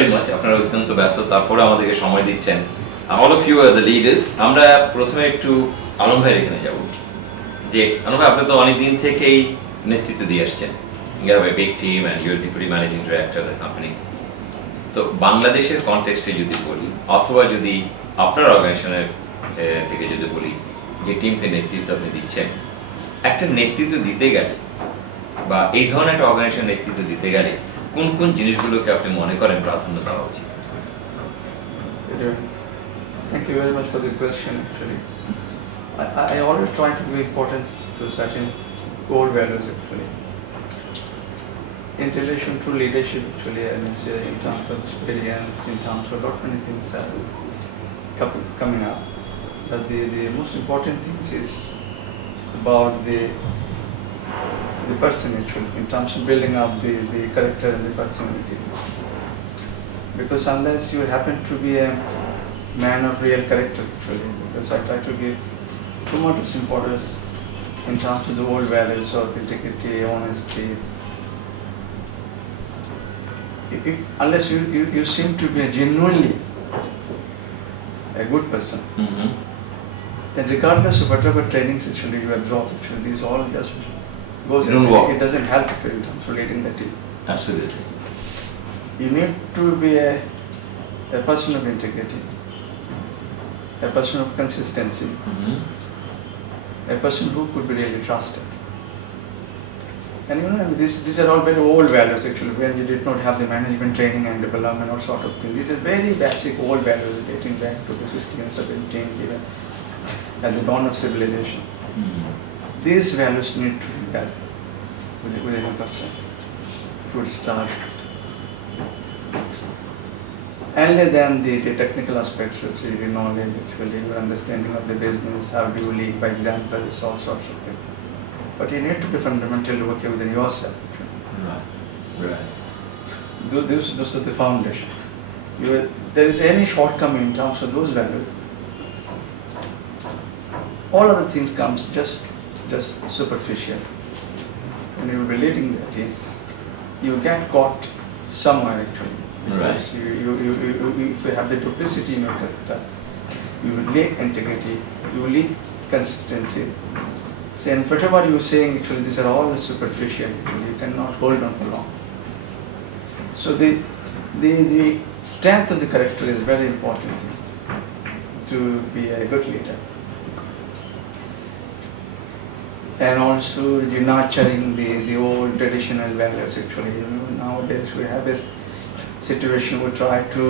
very much. আপনারা অত্যন্ত ব্যস্ত, তারপরে আমাদেরকে সময় দিচ্ছেন। All of you as the leaders, আমরা প্রথমে একটু আলম ভাইয়ের এখানে যাব। যে আলম ভাই, আপনি তো অনেকদিন থেকেই নেতৃত্ব দিয়ে আসছেন। You have a big team and you're deputy managing director of the company. তো বাংলাদেশের কনটেক্সটে যদি বলি, অথবা যদি আপনার অর্গানাইজেশনের থেকে যদি বলি, যে টিমকে নেতৃত্ব আপনি দিচ্ছেন, একটা নেতৃত্ব দিতে গেলে বা এই ধরনের একটা অর্গানাইজেশন নেতৃত্ব দিতে গেলে কোন কোন জিনিসগুলোকে আপনি মনে করেন প্রাধান্য দেওয়া উচিত? Thank you very much for the question. Actually, I always try to be important to certain core values. Actually, in relation to leadership, actually, I mean, say in terms of experience, in terms of lot many things are coming up. But the most important things is about the person actually, in terms of building up the character and the personality. Because unless you happen to be a man of real character actually, because I try to give too much importance in terms of the old values of integrity, honesty. Unless you seem to be a genuinely a good person, then regardless of whatever trainings actually you have dropped, actually these all just goes. It doesn't help actually in terms of leading the team. Absolutely. You need to be a person of integrity, a person of consistency, a person who could be really trusted. And you know, these are all very old values actually, when you did not have the management training and development, all sort of things. These are very basic old values dating back to the 16th and 17th, even at the dawn of civilization. These values need to be held within a person to start. Only then the technical aspects of your knowledge, actually your understanding of the business, how do you lead by examples, all sorts of things. But you need to be fundamentally working within yourself. Right. This is the foundation. There is any shortcoming in terms of those values, all other things comes just superficial. When you will be leading the team, you get caught somewhere actually. Right. If you have the duplicity in your character, you will lack integrity, you will lack consistency. So, and whatever you are saying, actually, these are all superficial. You cannot hold on for long. So, the strength of the character is very important thing to be a good leader. And also, the nurturing the old traditional values. Actually, you know, nowadays we have a situation we try to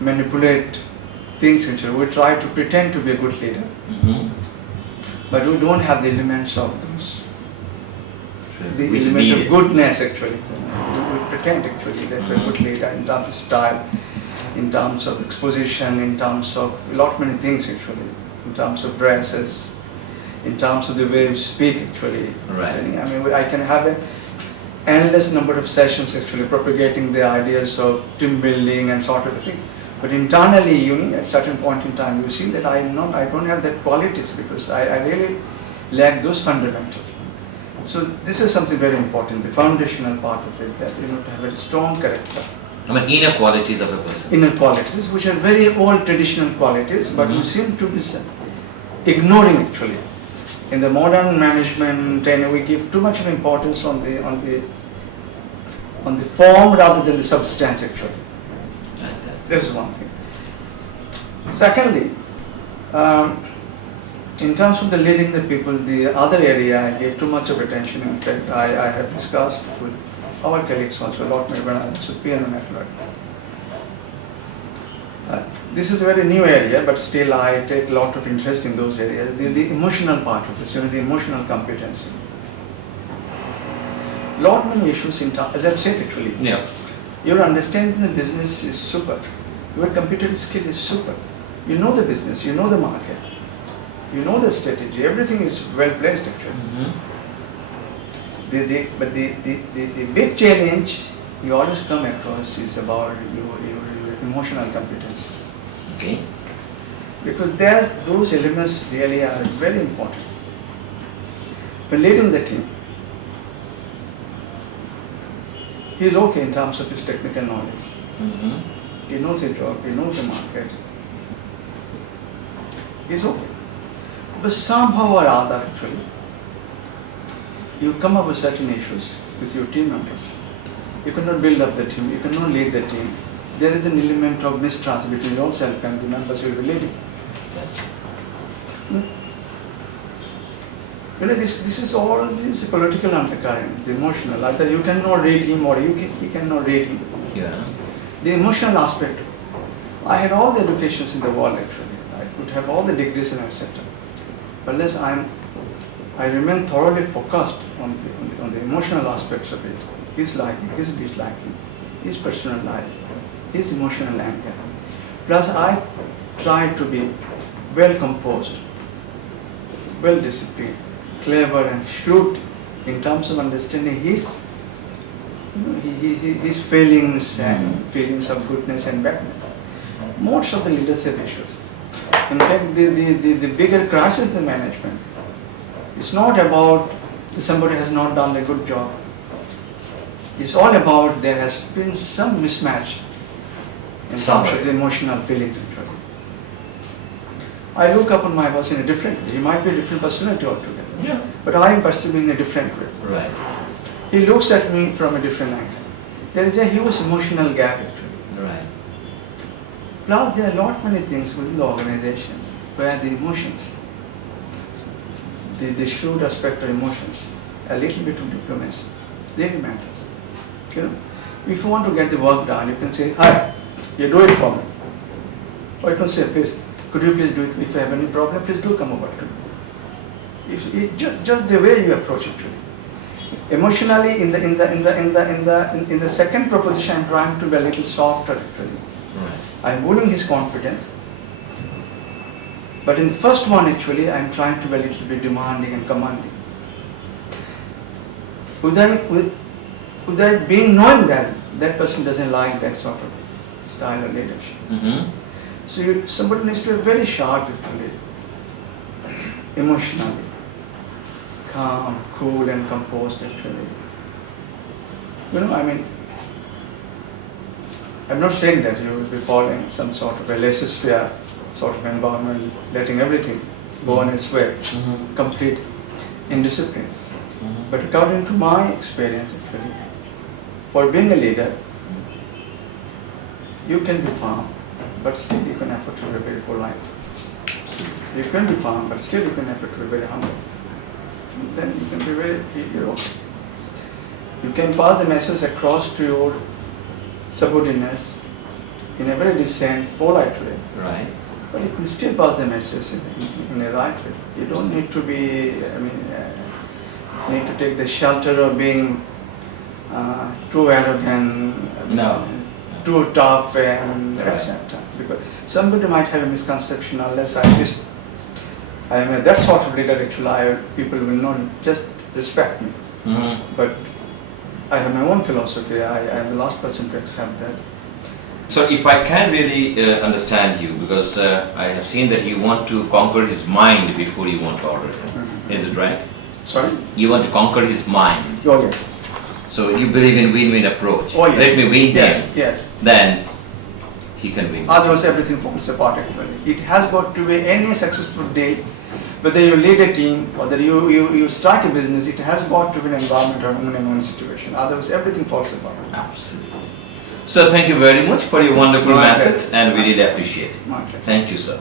manipulate things. Actually, we try to pretend to be a good leader. But we don't have the elements of those. The element of goodness actually. We pretend actually that we're a good leader in terms of style, in terms of exposition, in terms of a lot many things actually, in terms of dresses, in terms of the way we speak actually. Right. I mean, I can have an endless number of sessions actually propagating the ideas of team building and sort of thing. But internally, you know, at certain point in time, you see that I don't have that qualities because I really lack those fundamentals. So this is something very important, the foundational part of it, that you know, to have a strong character. I mean, inner qualities of a person. Inner qualities, which are very old traditional qualities, but we seem to be ignoring actually. In the modern management, and we give too much of importance on the form rather than the substance actually. This is one thing. Secondly, in terms of the leading the people, the other area I gave too much of attention. In fact, I have discussed with our colleagues also a lot more when I was a PNO network. This is a very new area, but still I take a lot of interest in those areas. The emotional part of this, you know, the emotional competency. Lot many issues in terms, as I've said actually. Yeah. Your understanding the business is super. Your computer skill is super. You know the business, you know the market, you know the strategy. Everything is well placed actually. But the big challenge you always come across is about your emotional competence. Okay. Because those elements really are very important. When leading the team, he is okay in terms of his technical knowledge. he knows the job, he knows the market, he's okay. But somehow or other, actually, you come up with certain issues with your team members. You cannot build up the team, you cannot lead the team. There is an element of mistrust between yourself and the members you will be leading. You know, this is all this political undercurrent, the emotional. Either you cannot read him or he cannot read him. Yeah. The emotional aspect. I had all the educations in the world actually. I could have all the degrees and etc. But unless I remain thoroughly focused on the emotional aspects of it. His liking, his disliking, his personal life, his emotional anger. Plus I try to be well composed, well disciplined, clever and shrewd in terms of understanding his feelings and feelings of goodness and badness. Most of the leadership issues. In fact, the bigger crisis in the management, it's not about somebody has not done the good job. It's all about there has been some mismatch in terms of the emotional feelings and trust. I look upon my boss in a different way. He might be a different personality altogether. Yeah. But I am perceiving in a different way. Right. He looks at me from a different angle. There is a huge emotional gap actually. Right. Plus there are lot many things within the organization where the emotions, the shrewd aspect of emotions, a little bit of diplomacy really matters. You know, if you want to get the work done, you can say, hi, you do it for me. Or you can say, please, could you please do it? If you have any problem, please do come over to me. Just the way you approach it. Emotionally, in the second proposition, I'm trying to be a little softer actually. Right. I'm winning his confidence. But in the first one, actually, I'm trying to be a little bit demanding and commanding. Without being knowing that person doesn't like that sort of style of leadership. Mm-hmm. So somebody needs to be very sharp actually, emotionally, calm, cool and composed actually. You know, I mean, I'm not saying that you will be following some sort of a laissez-faire sort of environment, letting everything go on its way, complete indiscipline. But according to my experience actually, for being a leader, you can be firm, but still you can afford to be very polite. You can be firm, but still you can afford to be very humble. Then you can be very, you can pass the message across to your subordinates in a very decent, polite way. Right. But you can still pass the message in a right way. You don't need to be, need to take the shelter of being too arrogant, No. too tough and Right. etc. Because somebody might have a misconception unless I am that sort of leader actually, people will not just respect me. Mm-hmm. But I have my own philosophy, I am the last person to accept that. So if I can really understand you, because I have seen that you want to conquer his mind before you want to order him. Is it right? Sorry? You want to conquer his mind. Oh yes. So you believe in win-win approach. Oh yes. Let me win Yes, him. yes. Then he can win. Otherwise everything falls apart actually. It has got to be any successful deal, whether you lead a team, whether you start a business, it has got to be an environment or a situation. Otherwise everything falls apart. Absolutely. So thank you very much for your wonderful My message and we really appreciate it. pleasure. Thank you, sir.